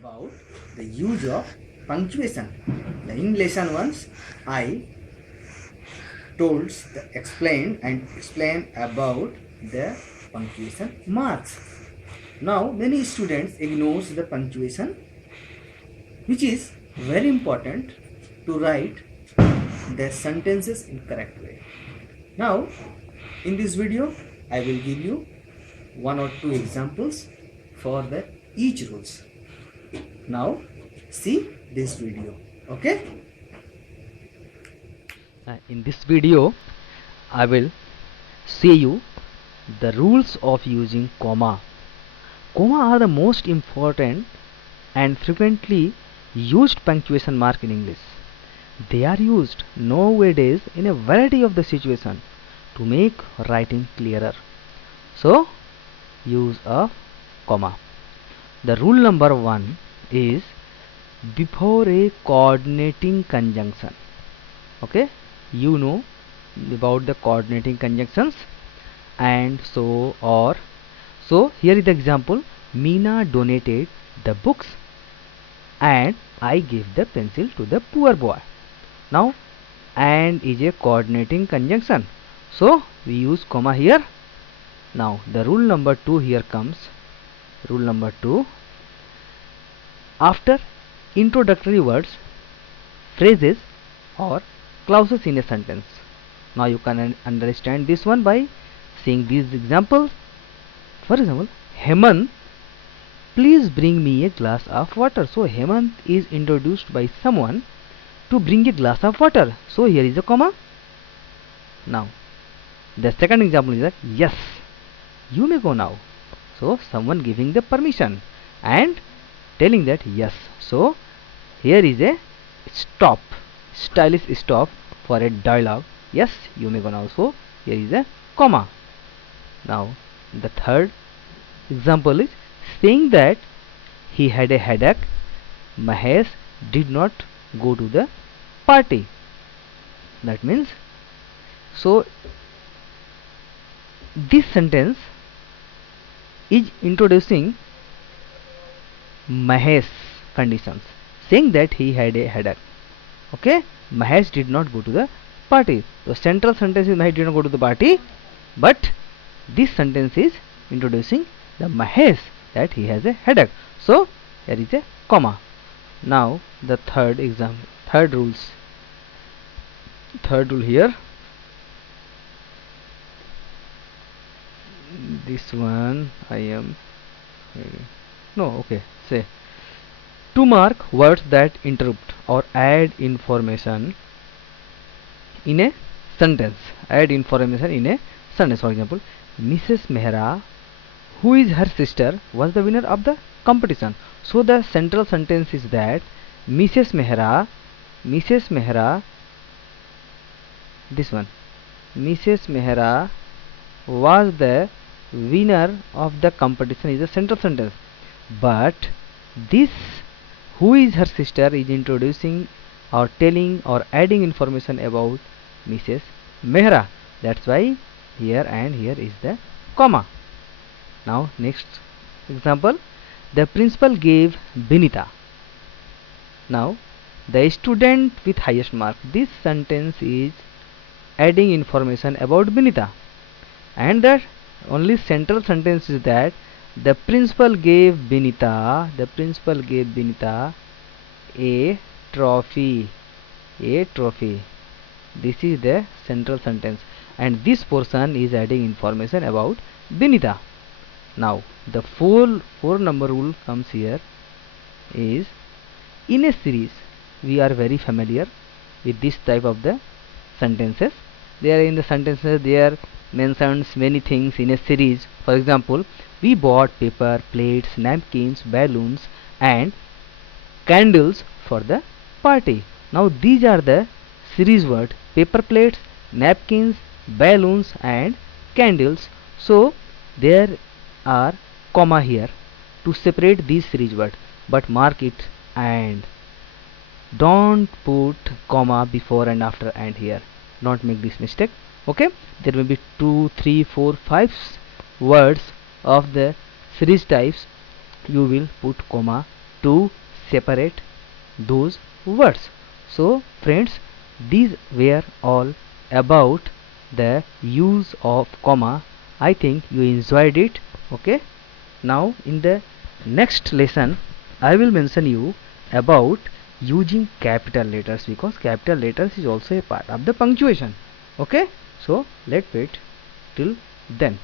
about the use of punctuation. In lesson 1, I explain about the punctuation marks. Now, many students ignores the punctuation, which is very important to write the sentences in correct way. Now, in this video, I will give you one or two examples for the each rules. Now, see this video. Okay? In this video, I will show you the rules of using comma. Comma are the most important and frequently used punctuation mark in English. They are used nowadays in a variety of the situation to make writing clearer. So, use of comma. The rule number 1 is before a coordinating conjunction. Okay, you know about the coordinating conjunctions and so or. So here is the example: Meena donated the books and I gave the pencil to the poor boy. Now and is a coordinating conjunction, so we use comma here. Now the rule number 2 here comes. Rule number 2: after introductory words, phrases or clauses in a sentence. Now you can understand this one by seeing these examples. For example, Hemant, please bring me a glass of water. So Hemant is introduced by someone to bring a glass of water. So here is a comma. Now the second example is that yes, you may go now. So someone giving the permission and telling that yes. So here is a stop, stylish stop for a dialogue. Yes, you may go now. So here is a comma. Now the third example is saying that he had a headache. Mahesh did not go to the party. That means, so this sentence is introducing Mahesh conditions, saying that he had a headache. Okay, Mahesh did not go to the party. The central sentence is Mahesh did not go to the party, but this sentence is introducing the Mahesh that he has a headache. So here is a comma. Now the third rule here. This one I am say to mark words that interrupt or add information in a sentence. Add information in a sentence. For example, Mrs. Mehra, who is her sister, was the winner of the competition. So the central sentence is that Mrs. Mehra, this one, Mrs. Mehra was the winner of the competition is a central sentence. But this who is her sister is introducing or telling or adding information about Mrs. Mehra. That's why here and here is the comma. Now next example, the principal gave Binita. Now the student with highest mark. This sentence is adding information about Binita, and the only central sentence is that the principal gave Binita a trophy. This is the central sentence, and this portion is adding information about Binita. Now the four number rule comes here is in a series. We are very familiar with this type of the sentences. There in the sentences there mentions many things in a series. For example, we bought paper, plates, napkins, balloons and candles for the party. Now these are the series word: paper, plates, napkins, balloons and candles. So there are comma here to separate these series word, but mark it and don't put comma before and after and here. Don't make this mistake. Okay, there will be 2, 3, 4, 5 words of the series types. You will put comma to separate those words. So friends, these were all about the use of comma. I think you enjoyed it. Okay, now in the next lesson I will mention you about using capital letters, because capital letters is also a part of the punctuation. Okay, so let's wait till then.